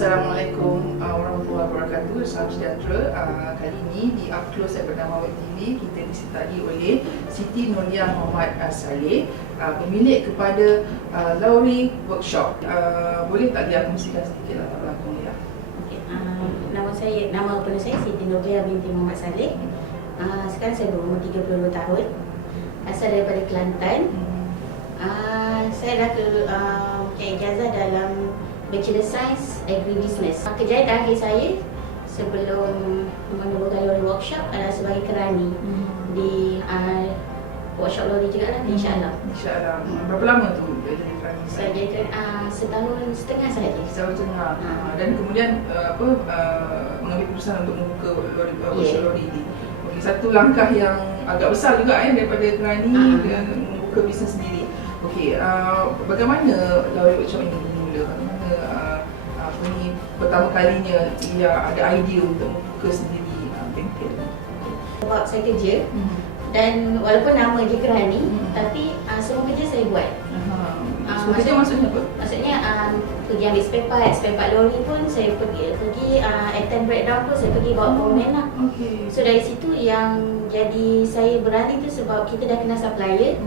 Assalamualaikum warahmatullahi wabarakatuh. Salam sejahtera. Kali ini di Up Close saya bernama Web TV, kita disertai oleh Siti Nurlia Muhammad Saleh, pemilik kepada Lauri Workshop. Boleh tak dia kongsikan sedikit latar belakang dia? Nama penuh saya Siti Nurlia binti Muhammad Saleh. Sekarang saya berumur 32 tahun. Asal daripada Kelantan. Saya dah ijazah dalam Bachelor Science Agribusiness. Kerjaya terakhir saya sebelum menemukan Lauri Workshop adalah sebagai kerani di workshop Lauri juga lah, insyaAllah. InsyaAllah. Berapa lama tu jadi kerani? Saya jadi setahun setengah sahaja. Setahun setengah. Dan kemudian mengambil keputusan untuk membuka workshop Lauri ini. Okay, satu langkah yang agak besar juga daripada kerani dan membuka bisnes sendiri. Okey, bagaimana Lauri Workshop ini bermula? Pertama kalinya ia ada idea untuk membuka sendiri bengkel. Sebab saya kerja dan walaupun nama je kerani, tapi semua kerja saya buat. Semua kerja maksudnya apa? Maksudnya pergi ambil spare part lori pun saya pergi attend breakdown pun saya pergi bawa komen lah. So dari situ yang jadi saya berani tu sebab kita dah kenal supplier.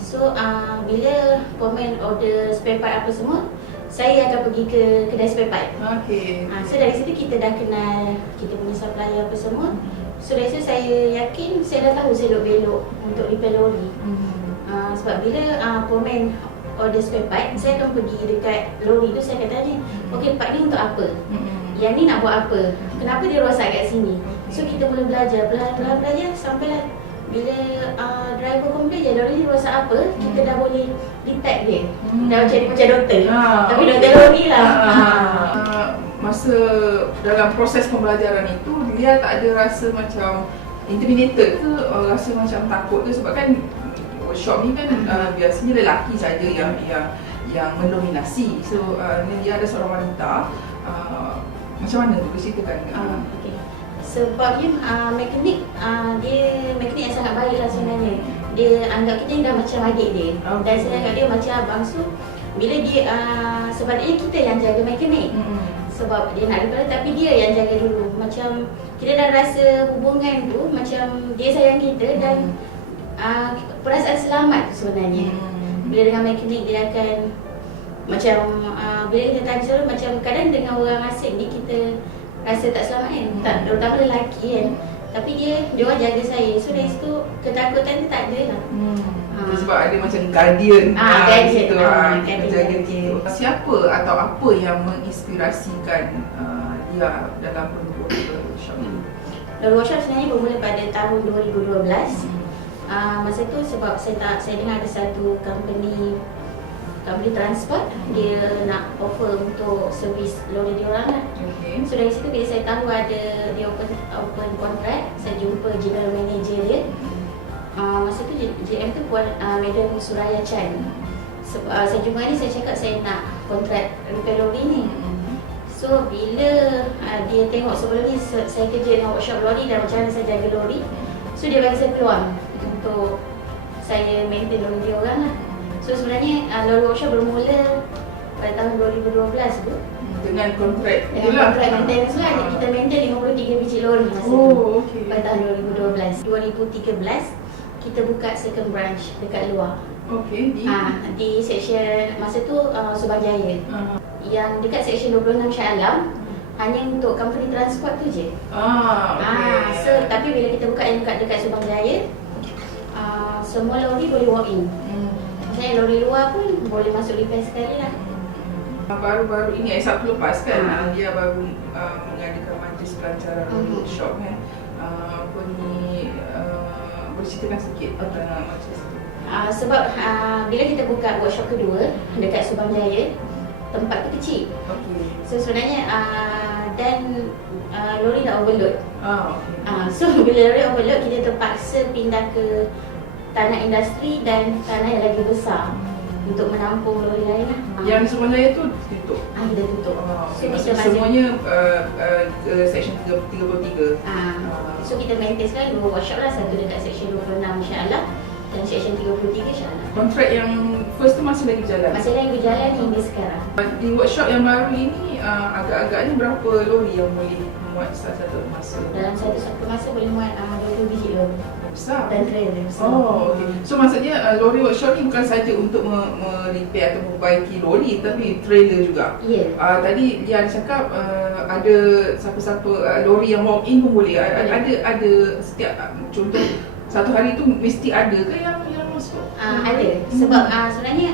So bila komen order spare part apa semua, saya akan pergi ke kedai spare part. So dari situ kita dah kenal kita punya supplier apa semua. So dari situ saya yakin saya dah tahu saya belok untuk repair lori. Sebab bila komen order spare part, saya akan pergi dekat lori tu, saya akan tanya, okey, part ni untuk apa? Yang ni nak buat apa? Kenapa dia rosak kat sini? So kita mula belajar sampailah bila driver komplain je lori ni rosak apa, kita dah boleh detect dia. Dah jadi macam doktor. Tapi doktor lori lah. Masa dalam proses pembelajaran itu, dia tak ada rasa macam intimidated ke, rasa macam takut ke? Sebab kan workshop ni kan biasanya lelaki saja yang mendominasi. So dia ada seorang wanita. Macam mana tu? Ceritakan. Sebabnya mekanik yang sangat baik lah sebenarnya. Dia anggap kita ni dah macam adik dia. Dan saya anggap dia macam abang. So bila dia sebabnya kita yang jaga mekanik. Sebab dia nak repair tapi dia yang jaga dulu. Macam kita dah rasa hubungan tu macam dia sayang kita dan perasaan selamat tu sebenarnya. Bila dengan mekanik dia akan macam bila kita tanya selalu macam kadang dengan orang asing ni kita rasa tak selamat kan, terutama lelaki kan. Tapi dia orang jaga saya. So dari situ ketakutan tu tak ada lah. Sebab ada macam guardian gitu, jaga gitu. Siapa atau apa yang menginspirasikan dia dalam membuat workshop ini? Workshop sebenarnya bermula pada tahun 2012. Masa tu sebab saya dengar ada satu company transport, dia nak offer untuk servis lori dia orang lah. So dari situ bila saya tahu ada dia open contract, saya jumpa general manager dia. Masa tu GM tu Puan Madam Suraya Chan. Saya jumpa ni, saya cakap saya nak kontrak repair lori ni. So bila dia tengok sebelum ni saya kerja dengan workshop lori dan macam mana saya jaga lori, so dia bagi saya peluang untuk saya maintain lori dia orang lah. So sebenarnya Lauri Workshop bermula pada tahun 2012 tu. Dengan kontrak maintenance lah. Kita maintain 53 biji lori masa tu. Pada tahun 2012. 2013 kita buka second branch dekat luar. Di section masa tu Subang Jaya. Yang dekat section 26 Shah Alam hanya untuk company transport tu je. So tapi bila kita buka yang dekat Subang Jaya, semua lori boleh walk in. Maksudnya lori luar pun boleh masuk repair sekali lah. Baru-baru ini, Sabtu lepas kan, dia baru mengadakan majlis pelancaran workshop kan. Boleh ceritakan sikit tentang majlis itu? Sebab bila kita buka workshop kedua dekat Subang Jaya, tempat tu kecil. So sebenarnya dan lori dah overload. So bila lori overload, kita terpaksa pindah ke tanah industri dan tanah yang lagi besar untuk menampung lori lain lah. Yang di Subang Jaya tu tutup? Kita tutup. So semuanya section 33. So kita maintain sekarang 2 workshop lah, satu dekat section 26 insyaAllah. dan Seksyen 33 insyaAllah. Kontrak yang first tu masih lagi berjalan? Masih lagi berjalan hingga sekarang. Di workshop yang baru ini, agak-agaknya berapa lori yang boleh muat satu masa? Dalam satu masa boleh muat 20 biji lori. Besar. Dan trailer besar. Oh, okay. So maksudnya lori workshop ni bukan saja untuk repair atau memperbaiki lori, tapi trailer juga. Ya. Tadi dia ada cakap ada siapa-siapa lori yang walk in pun boleh. Ada setiap contoh satu hari tu mesti ada ke yang masuk? Ada. Sebab sebenarnya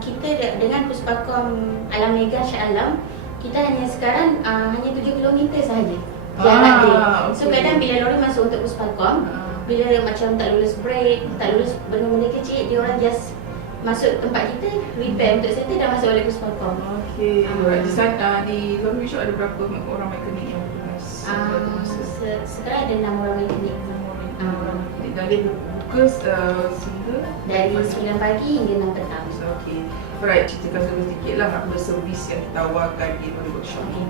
kita dengan Puspakom Alam Mega Shah Alam, kita sekarang hanya 7 km sahaja yang ada. So kadang bila lori masuk untuk Puspakom, bila macam tak lulus break, tak lulus benda-benda kecil, dia orang just masuk tempat kita, repair untuk settle, dah masuk oleh Puspakom. Okey. Di sana di lori workshop ada berapa orang mekanik yang bertugas? Sekarang ada 6 orang mekanik. 6 orang mekanik. Dan dia buka sehingga dari 9 pagi hingga 6 petang. Okey. Alright, ceritakan sedikit lah apa servis yang ditawarkan di lori workshop ni.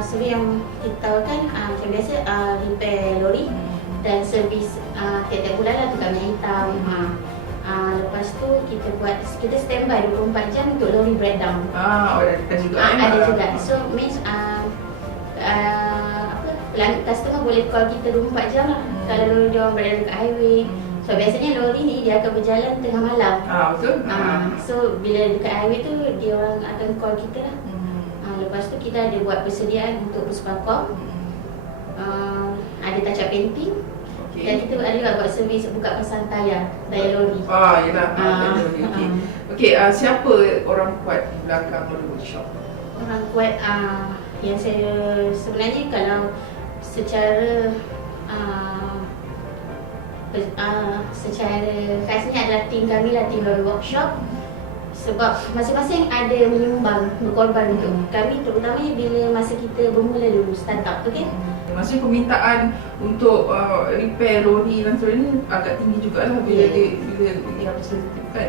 Servis yang kita tawarkan macam biasa, repair lori dan servis tiap-tiap bulan lah, tukar minyak hitam. Lepas tu kita standby 24 jam untuk lori breakdown. Ada juga. Ada juga. So means customer boleh call kita 24 jam lah kalau lori dia orang berada dekat highway. So biasanya lori ni dia akan berjalan tengah malam. Betul. So bila dekat highway tu dia orang akan call kita lah. Lepas tu kita ada buat persediaan untuk Puspakom. Ada touch up painting. Okay. Dan kita ada juga buat servis buka pasang tayar lori. Yalah. Okey, siapa orang kuat di belakang lori workshop? Orang kuat yang saya sebenarnya kalau secara secara khasnya adalah tim kami lah, tim lori workshop. Sebab masing-masing ada menyumbang, berkorban untuk kami, terutamanya bila masa kita bermula dulu, start up tu kan. Maksudnya permintaan untuk repair lori dan sebagainya agak tinggi jugalah bila dia harus disertifikkan.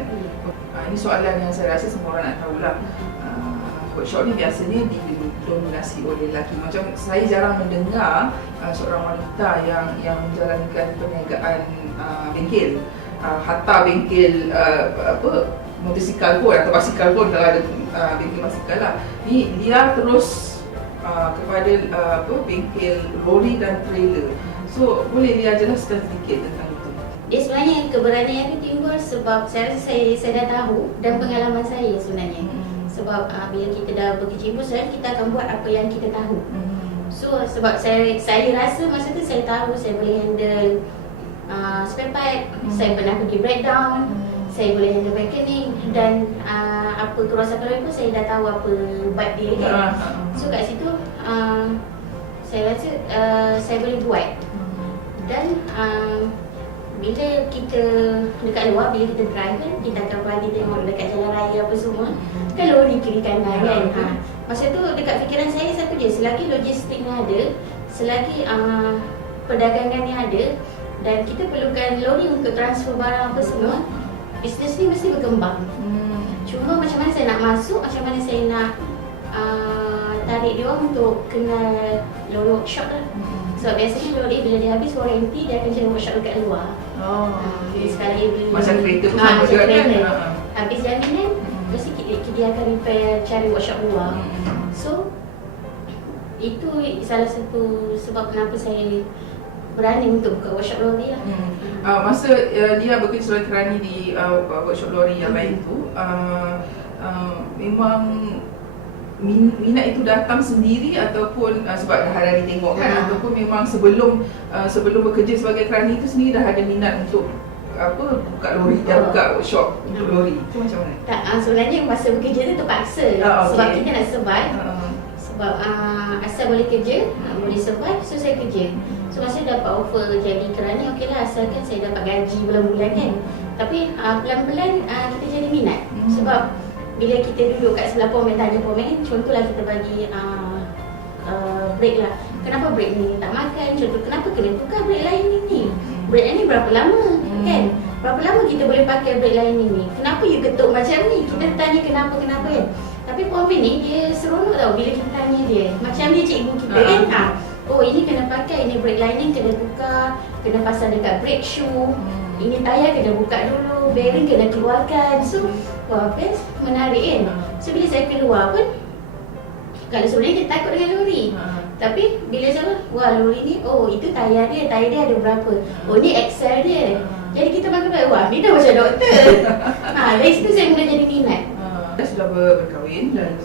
Ini soalan yang saya rasa semua orang nak tahulah. Workshop ni biasanya didominasi oleh lelaki. Macam saya jarang mendengar seorang wanita yang menjalankan perniagaan bengkel, hatta bengkel motosikal pun atau basikal pun, kalau ada bengkel basikal lah. Ni dia terus kepada bengkel lori dan trailer. So boleh dia jelaskan sedikit tentang itu? Sebenarnya keberanian itu timbul sebab saya rasa saya dah tahu dan pengalaman saya sebenarnya. Sebab bila kita dah berkecimpung, kita akan buat apa yang kita tahu. So sebab saya rasa masa tu saya tahu saya boleh handle spare part, saya pernah pergi breakdown, saya boleh handle mechanic, dan apa kerosakan lori pun saya dah tahu apa bab dia kan. So kat situ saya rasa saya boleh buat. Dan bila kita dekat luar, bila kita drive kan, kita akan pergi tengok dekat jalan raya apa semua kan, lori kiri kanan kan. Masa tu dekat fikiran saya satu je, selagi logistiknya ada, selagi perdagangannya ada, dan kita perlukan lori untuk transfer barang apa semua, bisnes ni mesti berkembang. Cuma macam mana saya nak masuk, macam mana saya nak tarik dia orang untuk kenal lori workshop lah. So biasanya lori bila dia habis warranty, dia akan cari workshop dekat luar. Sekali beli macam kereta pun sama juga kan. Habis jaminan, mesti dia akan repair, cari workshop luar. So itu salah satu sebab kenapa saya berani untuk buka workshop lori lah. Masa dia bekerja sebagai kerani di workshop lori yang lain tu, memang minat itu datang sendiri ataupun sebab dah hari-hari tengok kan, ataupun memang sebelum bekerja sebagai kerani itu sendiri dah ada minat untuk buka lori, buka workshop untuk lori. Itu macam mana? Tak, sebenarnya masa bekerja tu terpaksa. Sebab kita nak survive. Sebab asal boleh kerja, boleh survive, so saya kerja. So masa dapat offer jadi kerani, okeylah, asalkan saya dapat gaji bulan-bulan kan. Tapi pelan-pelan kita jadi minat. Sebab bila kita duduk kat sebelah pomen, tanya pomen, contohlah kita bagi break lah. Kenapa break ni tak makan? Contoh, kenapa kena tukar break lain ni? Break lain ni berapa lama kan? Berapa lama kita boleh pakai break lain ni? Kenapa you ketuk macam ni? Kita tanya kenapa kan? Tapi pomen ni dia seronok tau bila kita tanya dia. Macam dia cikgu kita kan? Oh ini kena pakai, ini brake lining kena tukar, kena pasang dekat brake shoe. Ini tayar kena buka dulu, bearing kena keluarkan. So, wah best, menarik kan. So bila saya keluar pun, kalau sebenarnya dia takut dengan lori. Tapi bila saya wah lori ni, oh itu tayar dia ada berapa. Oh ni axle dia. Jadi kita makan, wah ni dah macam doktor. Dari situ saya mula jadi minat. Dia sudah berkahwin dan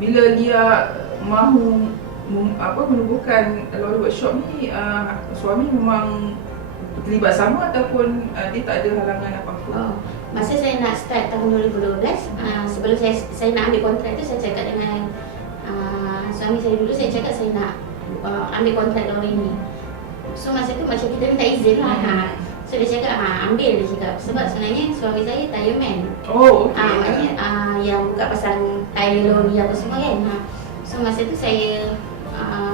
bila dia mahu menubuhkan lori workshop ni, suami memang terlibat sama ataupun dia tak ada halangan apa-apa? Masa saya nak start tahun 2012, sebelum saya nak ambil kontrak tu, saya cakap dengan suami saya dulu, saya cakap saya nak ambil kontrak lori ni. So masa tu macam kita minta izin lah. So dia cakap, ambil, dia cakap. Sebab sebenarnya suami saya tireman. Oh, okay. Maknanya yang buka pasang tayar lori apa semua kan. So masa tu saya,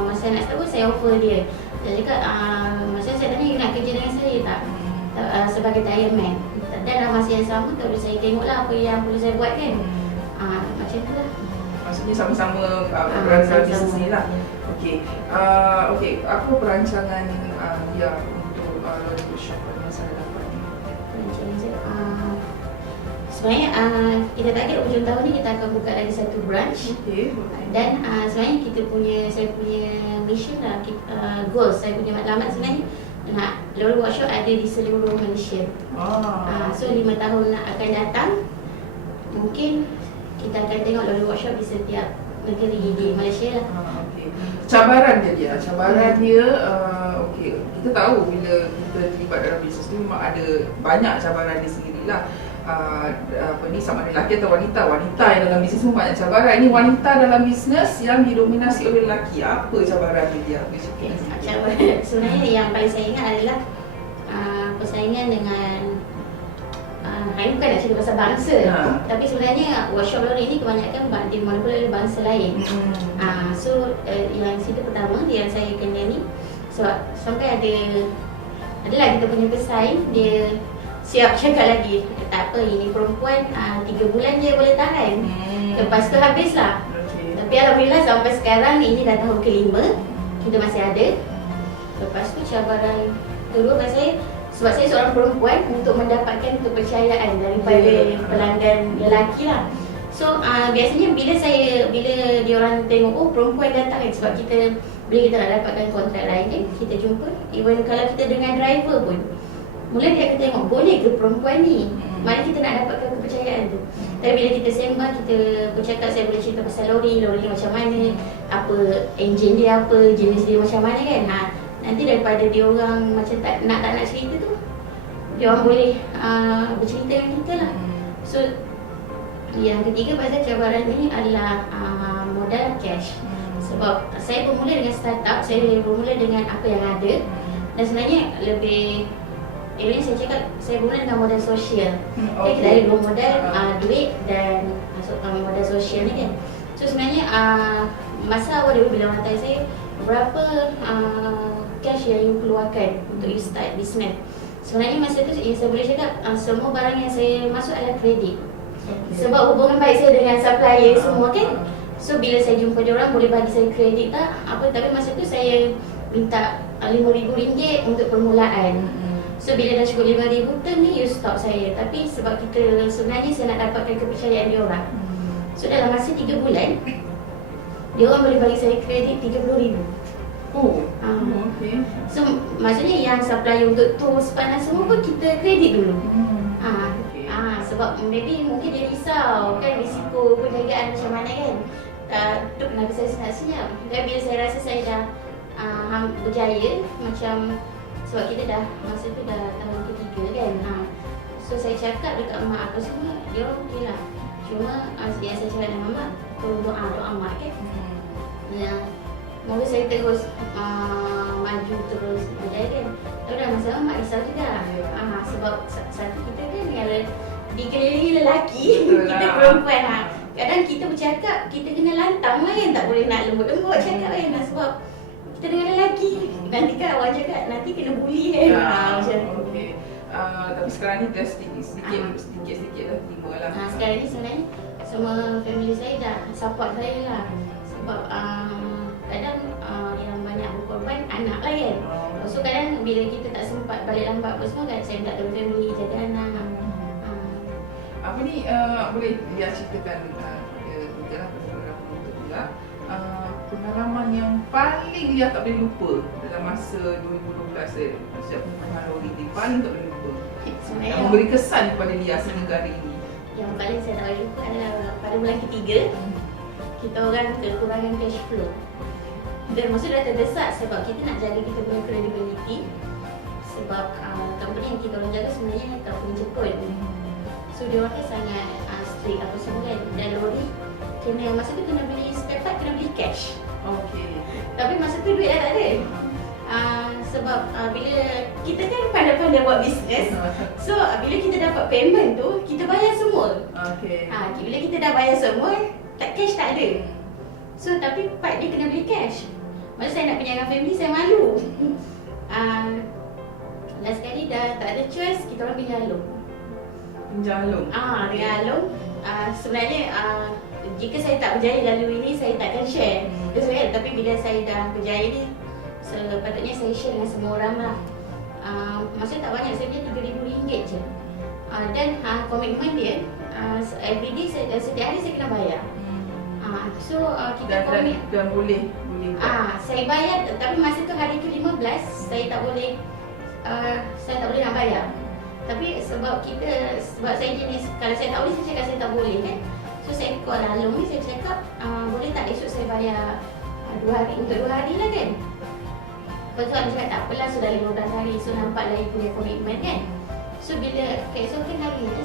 masa nak start pun saya offer dia. Dia cakap, masa saya tanya, you nak kerja dengan saya tak? Sebagai tireman. Dan dalam masa yang sama, terus saya tengoklah apa yang perlu saya buat kan. Macam tu lah. Maksudnya sama-sama perancangan bisnes ni lah. Okey, apa perancangan dia untuk lori workshop yang saya dapat ni? Sebenarnya kita target hujung tahun ni kita akan buka lagi satu branch. Dan sebenarnya saya punya mission lah, goals, saya punya matlamat sebenarnya nak lori workshop ada di seluruh Malaysia. So 5 tahun akan datang, mungkin kita akan tengok lori workshop di setiap negeri di Malaysia lah. Cabaran dia, kita tahu bila kita terlibat dalam bisnes ni memang ada banyak cabaran dia sendirilah. Sama ada lelaki atau wanita yang dalam bisnes memang banyak cabaran. Ini wanita dalam bisnes yang didominasi oleh lelaki, apa cabaran dia? Cabaran sebenarnya yang paling saya ingat adalah persaingan dengan bukan nak cerita pasal bangsa, tapi sebenarnya workshop lori ni kebanyakan dimulai oleh bangsa lain. So yang situ pertama yang saya kena ni, sebab sampai adalah kita punya pesaing, dia siap cakap lagi, tak apa, ini perempuan 3 bulan je boleh tahan, lepas tu habislah. Tapi alhamdulillah sampai sekarang ini dah tahun ke-5, kita masih ada. Lepas tu cabaran kedua pada saya, sebab saya seorang perempuan, untuk mendapatkan kepercayaan daripada pelanggan lelaki lah. So biasanya bila diorang tengok, oh perempuan datang kan, sebab bila kita nak dapatkan kontrak lain kan, kita jumpa, even kalau kita dengan driver pun, mula dia akan tengok, boleh ke perempuan ni? Mari kita nak dapatkan kepercayaan tu. Tapi bila kita sembang, kita bercakap, saya boleh cerita pasal lori macam mana, apa enjin dia, apa jenis dia macam mana kan. Nanti daripada dia orang macam tak nak cerita tu, dia orang boleh bercerita dengan kita lah. So yang ketiga pasal cabaran ni adalah modal cash. Sebab saya bermula dengan startup, saya bermula dengan apa yang ada. Dan sebenarnya saya cakap, saya bermula dengan modal sosial. Dari dua modal, duit dan masukkan modal sosial ni kan. So sebenarnya masa awal dulu bila orang tanya saya, berapa cash yang you keluarkan untuk you start business? Sebenarnya masa tu saya boleh cakap semua barang yang saya masuk adalah kredit. Sebab hubungan baik saya dengan supplier semua kan. So bila saya jumpa diorang, boleh bagi saya kredit tak? Tapi masa tu saya minta RM5,000 untuk permulaan. So bila dah cukup RM5,000 term ni, you stop saya. Tapi sebab sebenarnya saya nak dapatkan kepercayaan diorang. So dalam masa 3 bulan, diorang boleh bagi saya kredit RM30,000. So maksudnya yang supplier untuk tools panas semua pun kita kredit dulu. Sebab mungkin dia risau kan, risiko perniagaan macam mana kan. Tu kenapa saya senyap. Dan bila saya rasa saya dah berjaya, macam sebab kita dah masa tu dah tahun ke-3 kan. So saya cakap dekat mak aku semua, dia orang okey lah. Cuma yang saya cakap dengan mak, tolong doa mak kan. Moga saya terus maju, terus berjaya kan. Tapi dah masalah mak risau juga. Sebab satu kita kan yang dikelilingi lelaki, kita perempuan. Kadang kita bercakap, kita kena lantang lah kan. Tak boleh nak lembut-lembut cakap kan. Sebab kita dengan lelaki, nanti kan awak cakap, nanti kena bully kan. Macam tu. Tapi sekarang ni dah sedikit-sedikit dah terima lah. Sekarang ni sebenarnya semua family saya dah support saya lah. Sebab kadang yang banyak korban anak lah kan. So kadang bila kita tak sempat balik lambat apa semua kan, saya minta tolong family jaga anak. Apa ni boleh dia ceritakan kepada kita lah, kepada orang penonton juga, pengalaman yang paling dia tak boleh lupa dalam masa 2012 sejak pengalaman Lori ni, paling tak boleh lupa yang memberi kesan kepada dia sehingga hari ini. Yang paling saya tak boleh lupa adalah pada bulan ketiga, kita orang kekurangan cash flow. Dan maksud dah terdesak sebab kita nak jaga kita punya credibility. Sebab company yang kita orang jaga sebenarnya tak punya Jepun. So dia orang sangat strict apa semua kan. Dan Lori kena masa tu kena beli spare part, kena beli cash. Tapi masa tu duit dah tak ada. Sebab bila kita kan pandai-pandai buat bisnes, so bila kita dapat payment tu, kita bayar semua. Bila kita dah bayar semua, cash tak ada. So tapi part dia kena beli cash. Masa saya nak pinjamkan family, saya malu. Last kali dah tak ada choice, kita orang pinjam loan. Dengan loan. Sebenarnya jika saya tak berjaya lalu ini, saya takkan share. Tapi bila saya dah berjaya ni, sepatutnya saya share dengan semua orang lah. Maksudnya tak banyak, saya punya RM3,000 je. Dan komitmen dia, everyday, setiap hari saya kena bayar. So kita komit. Dan boleh saya bayar, tapi masa tu hari ke-15 saya tak boleh nak bayar. Tapi sebab saya jenis, kalau saya tak boleh, saya cakap saya tak boleh kan. So saya call Long ni, saya cakap boleh tak esok saya bayar 2 hari, untuk 2 hari lah kan. Lepas tu dia cakap tak apalah, sudah 15 hari, so nampaklah dia punya komitmen kan. So bila keesokan hari ni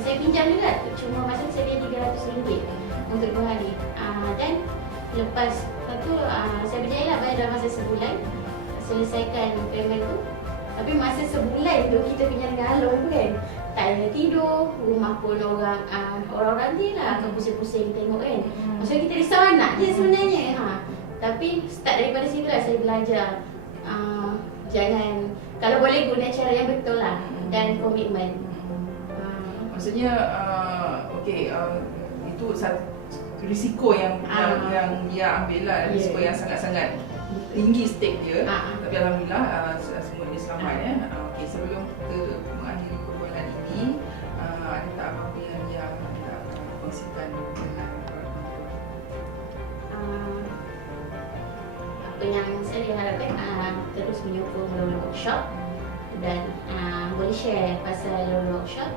saya pinjam juga, cuma masa tu saya bayar RM300 untuk 2 hari. Dan lepas tu saya berjaya lah bayar dalam masa sebulan, selesaikan payment tu. Tapi masa sebulan tu kita pinjam dengan Long tu kan, tak ada tidur, rumah pun orang-orang dia lah akan pusing-pusing tengok kan. Maksudnya kita risau anak je sebenarnya. Tapi start daripada situ lah saya belajar, jangan, kalau boleh guna cara yang betul lah dan komitmen. Maksudnya itu satu risiko yang dia ambil lah, risiko yang sangat-sangat tinggi stake dia. Tapi alhamdulillah semua dia selamat ya. Sebelum kita mengakhiri perbualan ini, ada tak apa-apa yang dia nak kongsikan dengan apa yang saya diharapkan, terus menyokong Lolo Workshop dan boleh share pasal Lolo Workshop,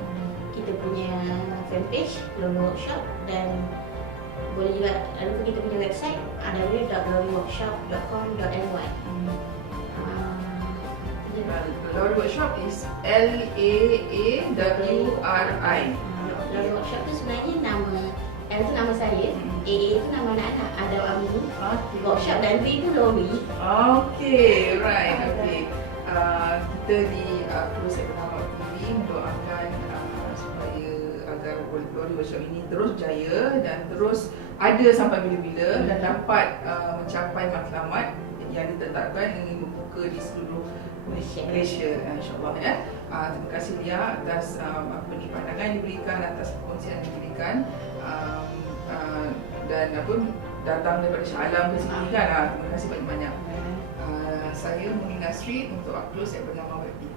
kita punya fanpage Lolo Workshop, dan boleh juga lupa kita punya website www.loriworkshop.com.my. Lori Workshop is L-A-A-W-R-I. Lori Workshop tu sebenarnya nama, L tu nama saya, AA tu nama anak-anak, Adam Amu. Workshop dan V tu Lori. Kita di Proses Bernama TV mendoakan supaya agar Lori Workshop ini terus berjaya dan terus ada sampai bila-bila dan dapat mencapai matlamat yang ditetapkan ingin membuka di seluruh Malaysia, insyaAllah ya. Terima kasih Lia atas pandangan yang diberikan, atas perkongsian yang diberikan, dan datang daripada Shah Alam ke sini kan. Terima kasih banyak-banyak. Saya Muni Nasri untuk Upclose yang bernama Web TV.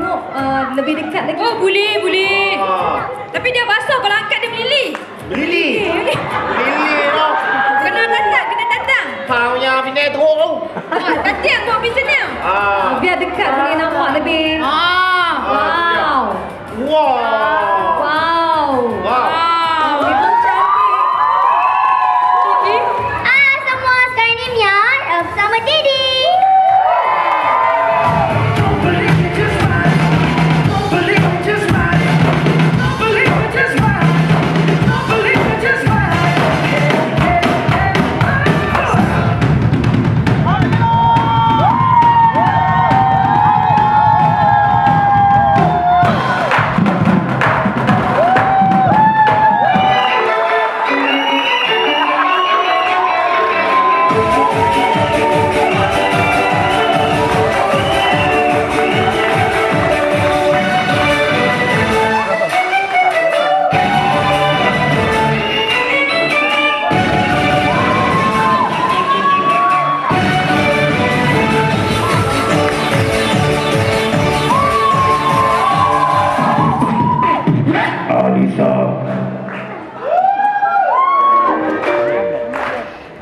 tengok lebih dekat lagi. Oh, boleh. Tapi dia basah kalau angkat dia melili. Lili tau. Kena tantang. Kau yang pindah teruk tau. Tantang buat bisanya. Biar dekat boleh nampak lebih. Wow. Memang cantik. Semua sekarang ni Mia bersama Didi.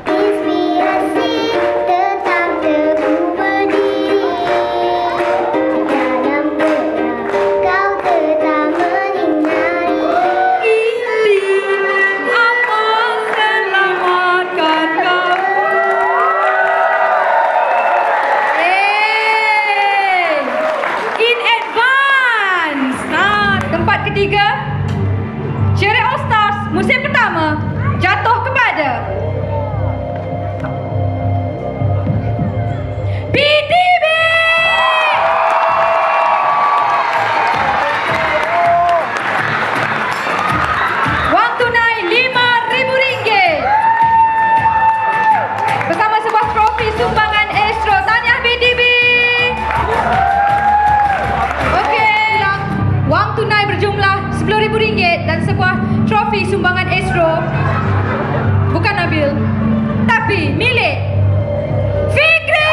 Inspirasi tetap teguh berdiri. Dalam gerak kau tetap menyinari. Apa selamatkan kamu? In advance. Tempat ketiga, Cherry All Stars musim pertama jatuh kepada BTV. Wang tunai RM5,000 bersama sebuah trofi sumbangan Astro. Tahniah BTV. Okey, wang tunai berjumlah RM10,000 dan sebuah trofi sumbangan Astro. Bukan Nabil, tapi milik Fikri.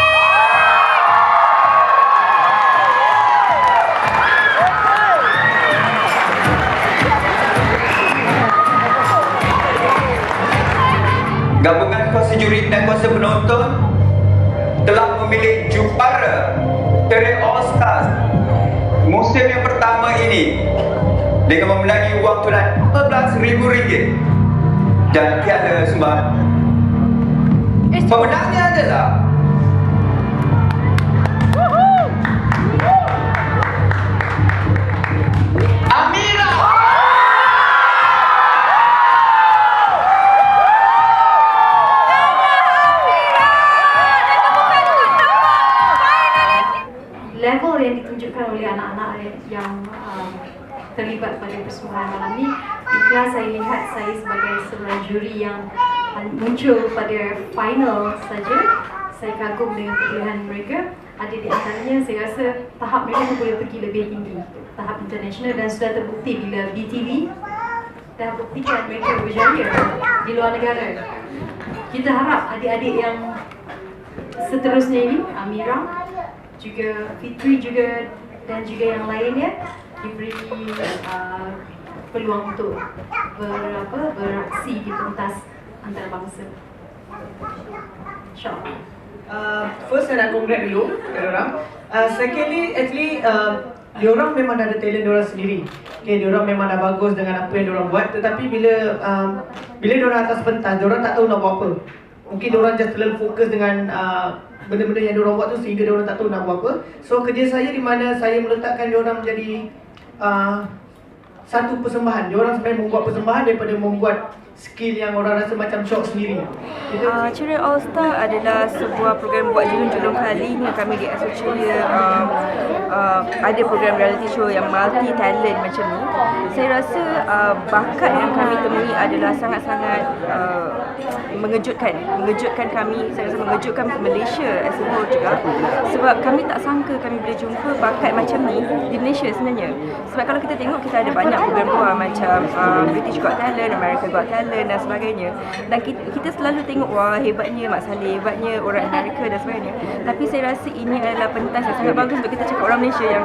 Gabungan kuasa juri dan kuasa penonton telah memilih juara Cherry All Stars musim yang pertama ini dengan memenangi wang tunai RM14,000 dan tiada sumbangan. Pemenangnya adalah Amira. Level yang ditunjukkan oleh anak-anak yang terlibat pada persembahan malam ni, ikhlas saya lihat saya sebagai seorang juri yang muncul pada final saja. Saya kagum dengan pilihan mereka. Ada di antaranya saya rasa tahap mereka boleh pergi lebih tinggi, tahap international, dan sudah terbukti bila BTV dah buktikan mereka berjaya di luar negara. Kita harap adik-adik yang seterusnya ini, Amira, juga Fitri juga dan juga yang lainnya diberi peluang untuk beraksi di pentas antarabangsa. InsyaAllah. First saya nak congrats dulu kepada orang. Secondly, actually diorang memang ada talent diorang sendiri. Okay, diorang memang dah bagus dengan apa yang diorang buat. Tetapi bila diorang atas pentas, diorang tak tahu nak buat apa. Mungkin diorang just terlalu fokus dengan benda-benda yang diorang buat tu sehingga diorang tak tahu nak buat apa. So kerja saya di mana saya meletakkan diorang menjadi satu persembahan. Diorang sebenarnya membuat persembahan daripada membuat skill yang orang rasa macam shock sendiri. Cherry All Star adalah sebuah program buat julung-julung kali ni kami di Australia ada program reality show yang multi talent macam ni. Saya rasa bakat yang kami temui adalah sangat-sangat mengejutkan kami. Saya rasa mengejutkan Malaysia as a whole juga, sebab kami tak sangka kami boleh jumpa bakat macam ni di Malaysia sebenarnya. Sebab kalau kita tengok, kita ada banyak program luar macam British Got Talent, America Got Talent, talent dan sebagainya. Dan kita selalu tengok wah hebatnya Mak Saleh, hebatnya orang Amerika dan sebagainya. Tapi saya rasa ini adalah pentas yang sangat bagus untuk kita cakap orang Malaysia yang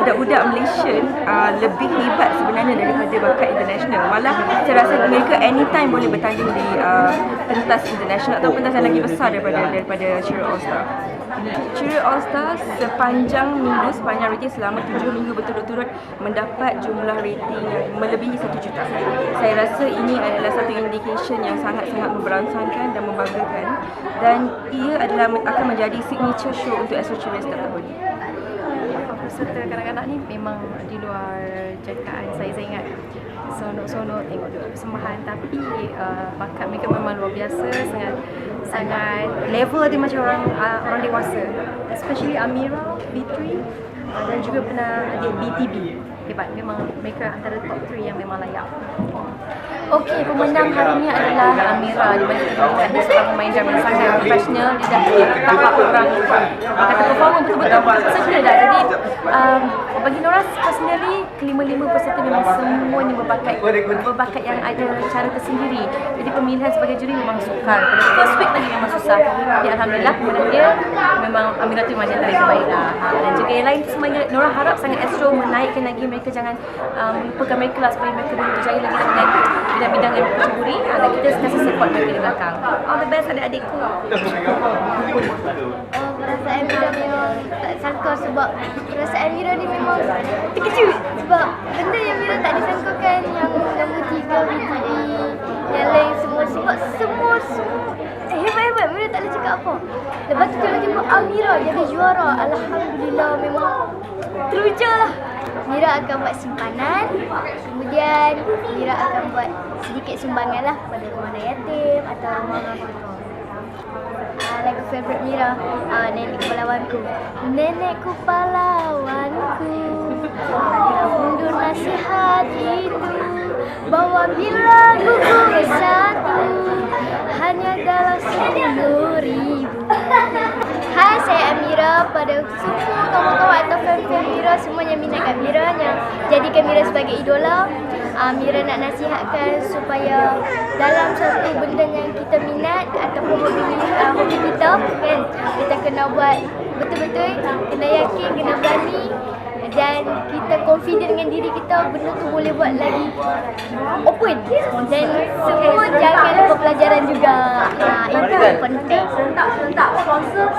budak-budak Malaysia lebih hebat sebenarnya daripada bakat international. Malah saya rasa mereka anytime boleh bertanding di pentas international atau pentas yang lagi besar daripada Cheer All Star. Cheer All Star sepanjang rating selama 7 minggu berturut-turut mendapat jumlah rating yang melebihi 1 juta. Saya rasa ini adalah satu indication yang sangat-sangat memberangsangkan dan membanggakan, dan ia akan menjadi signature show untuk Astro Cheer setiap tahun. Peserta kanak-kanak ni memang di luar jangkaan saya ingat. Sonok-sonok tengok persembahan, tapi bakat mereka memang luar biasa, sangat level dia macam orang dewasa, especially Amira, B3 dan juga pernah adik BTB. Hebat, memang mereka antara top 3 yang memang layak. Okey, pemenang hari ini adalah Amira, di mana kita lihat dia seorang pemain drum yang sangat profesional. Dia dah tampak orang kata performa betul-betul sesuai dah. Jadi bagi Nora personally, kelima-lima peserta memang semuanya berbakat yang ada cara tersendiri. Jadi pemilihan sebagai juri memang sukar. Pada first week tadi memang susah. Tapi alhamdulillah kepada dia memang Amira tu macam yang terbaik lah. Dan juga yang lain tu semuanya Nora harap sangat Astro menaikkan lagi mereka, jangan melupakan mereka lah supaya mereka boleh berjaya lagi dengan bidang-bidang yang bercuburi, dan kita kasih support mereka di belakang. All the best adik-adikku. Perasaan Mira memang tak sangka, sebab perasaan Mira ni memang terkejut sebab benda yang Mira tak disangkakan, yang nombor 3 BTV, yang lain semua, sebab semua hebat-hebat. Mira tak boleh cakap apa. Lepas tu tiba-tiba Amira jadi juara. Alhamdulillah, memang teruja lah. Mira akan buat simpanan, kemudian Mira akan buat sedikit sumbangan lah kepada rumah anak yatim atau rumah-rumah kotor. Lagu favourite Mira, Nenekku Pahlawanku. Nenekku pahlawanku, mundur nasihat itu, bawa bila gugur satu, hanya dalam 10.000. Hai, saya Amira. Pada semua kawan-kawan atau fan-fan Mira, semua yang minatkan Mira, yang jadikan Mira sebagai idola, Mira nak nasihatkan supaya dalam satu benda yang kita minat ataupun hobi kita kan, kita kena buat betul-betul, kena yakin, kena berani, dan kita confident dengan diri kita, benda tu boleh buat lagi open. Dan semua jangan lupa pelajaran juga. Itu penting. Serentak sponsor.